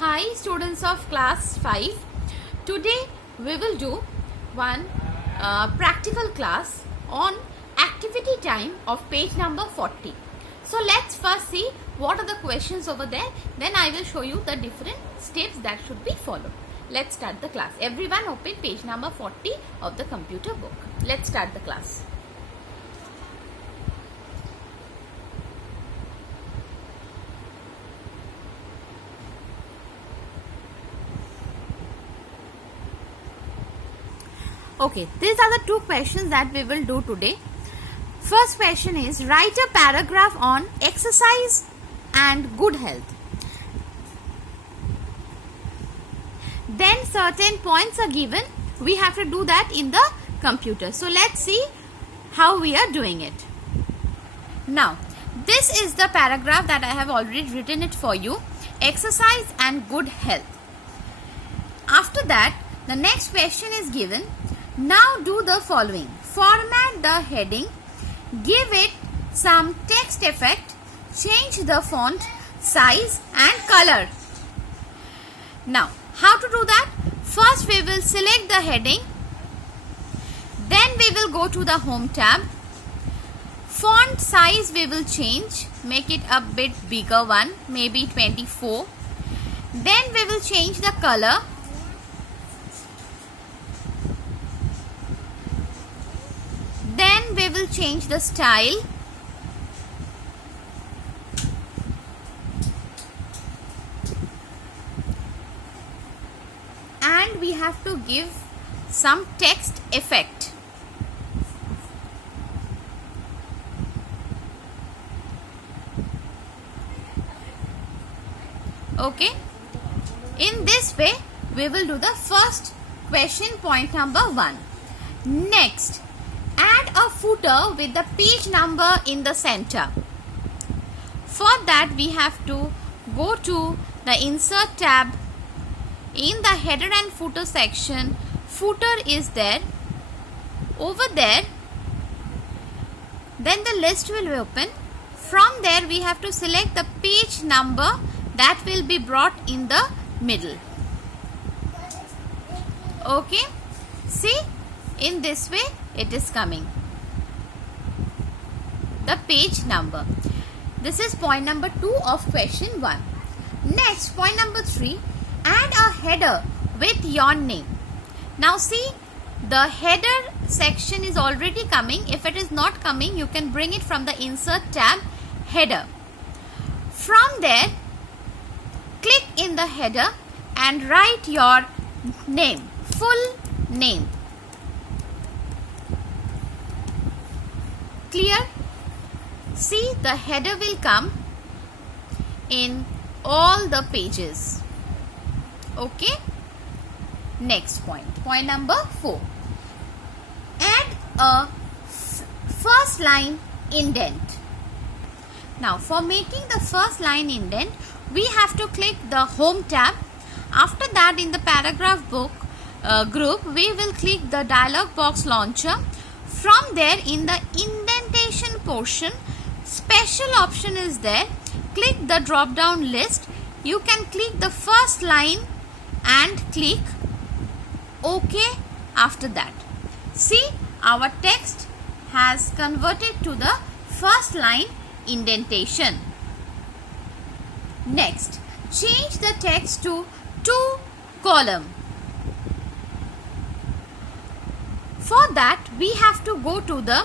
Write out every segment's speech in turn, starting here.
Hi students of class 5. Today we will do one practical class on activity time of page number 40. So let's first see what are the questions over there. Then I will show you the different steps that should be followed. Let's start the class. Everyone open page number 40 of the computer book. Let's start the class. Okay, these are the two questions that we will do today. First question is, write a paragraph on exercise and good health. Then certain points are given. We have to do that in the computer. So let's see how we are doing it. Now, this is the paragraph that I have already written it for you. Exercise and good health. After that, the next question is given. Now do the following. Format the heading, give it some text effect, change the font, size and color. Now, how to do that? First we will select the heading, then we will go to the home tab. Font size we will change, make it a bit bigger one, maybe 24. Then we will change the color. Then we will change the style. And we have to give some text effect. Okay. In this way, we will do the first question, point number 1. Next, add a footer with the page number in the center. For that, we have to go to the insert tab. In the header and footer section, footer is there. Over there, then the list will be open. From there, we have to select the page number that will be brought in the middle. Okay, see, in this way it is coming. The page number. This is point number 2 of question 1. Next, point number 3. Add a header with your name. Now see, the header section is already coming. If it is not coming, you can bring it from the insert tab, header. From there, click in the header and write your name, full name. Clear? See, the header will come in all the pages. Okay. Next point. Point number 4. Add a first line indent. Now, for making the first line indent, we have to click the home tab. After that, in the paragraph book group, we will click the dialog box launcher. From there, in the indentation portion, special option is there. Click the drop down list. You can click the first line and click OK after that. See, our text has converted to the first line indentation. Next, change the text to 2 column. For that, we have to go to the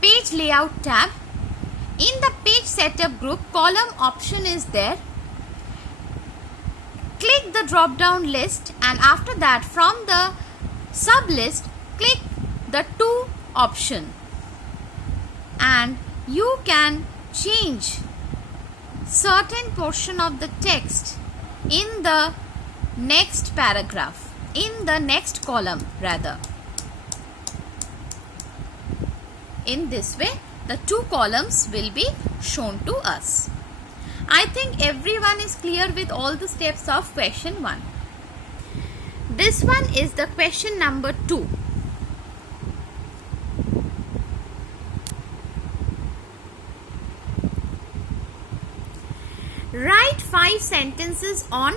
page layout tab. In the page setup group, column option is there. Click the drop down list and after that, from the sub list, click the 2 option. And you can change certain portion of the text in the next paragraph, in the next column rather. In this way, the 2 columns will be shown to us. I think everyone is clear with all the steps of question 1. This one is the question number 2. Write 5 sentences on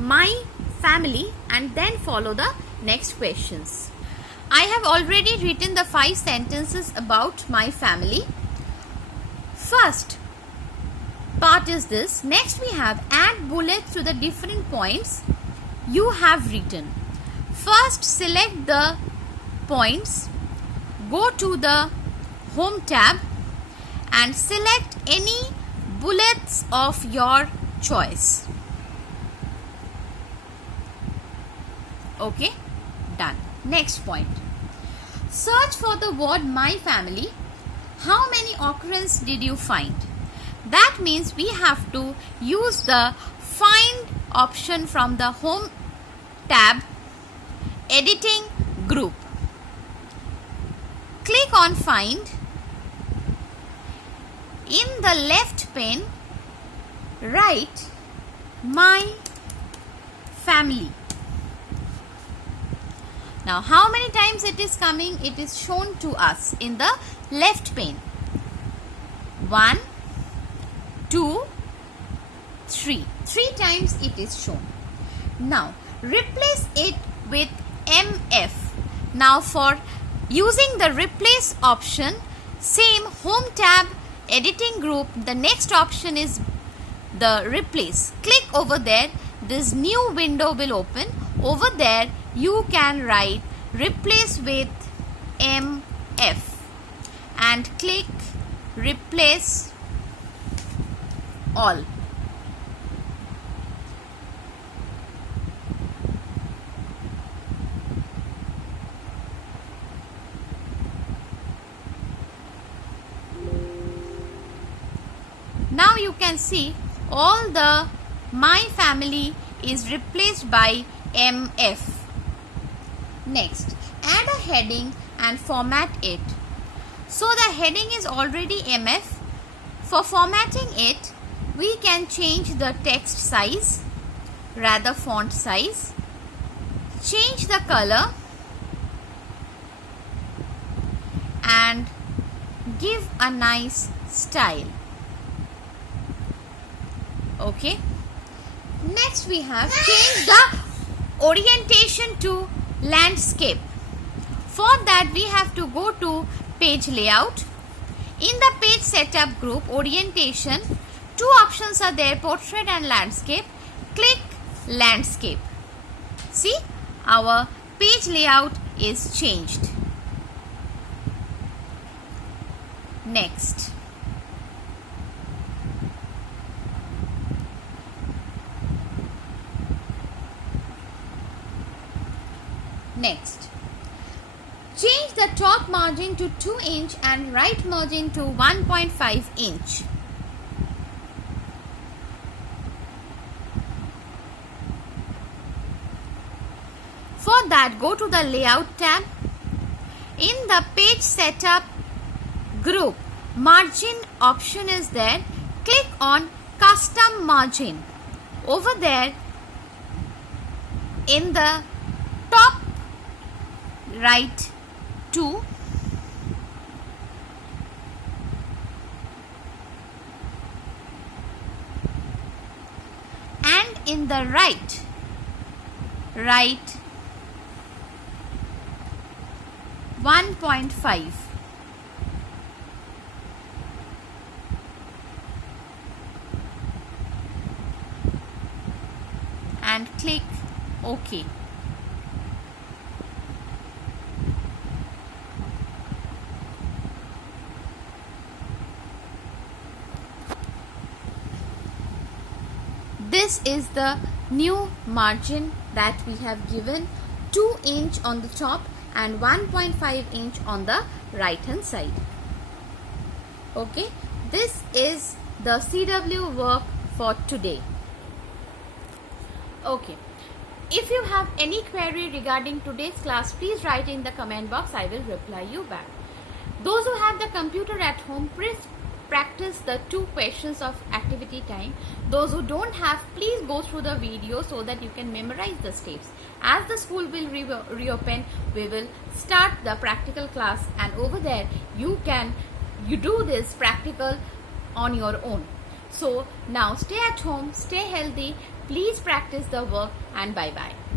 my family and then follow the next questions. I have already written the 5 sentences about my family. First part is this. Next we have add bullets to the different points you have written. First select the points, go to the home tab and select any bullets of your choice. Okay, done. Next point. Search for the word my family. How many occurrences did you find? That means we have to use the find option from the home tab, editing group. Click on find. In the left pane, write my family. Now, how many times it is coming? It is shown to us in the left pane. 1, 2, 3. 3 times it is shown. Now, replace it with MF. Now, for using the replace option, same home tab, editing group, the next option is the replace. Click over there. This new window will open. Over there, you can write replace with MF and click replace all. Now you can see all the my family is replaced by MF. Next, add a heading and format it. So the heading is already MF. For formatting it, we can change the text size, rather font size, change the color and give a nice style. Okay. Next we have change the orientation to landscape. For that we have to go to page layout. In the page setup group orientation, 2 options are there, portrait and landscape. Click landscape. See, our page layout is changed. Next. Next, change the top margin to 2 inch and right margin to 1.5 inch. For that, go to the layout tab. In the page setup group, margin option is there. Click on custom margin. Over there, in the top right 2 and in the right 1.5. and click OK. This is the new margin that we have given, 2 inch on the top and 1.5 inch on the right hand side. Okay, this is the CW work for today. Okay, if you have any query regarding today's class, please write in the comment box. I will reply you back. Those who have the computer at home, please practice the 2 questions of activity time. Those who don't have, please go through the video so that you can memorize the steps. As the school will reopen, we will start the practical class, and over there you do this practical on your own. So now stay at home, stay healthy, Please practice the work and bye bye.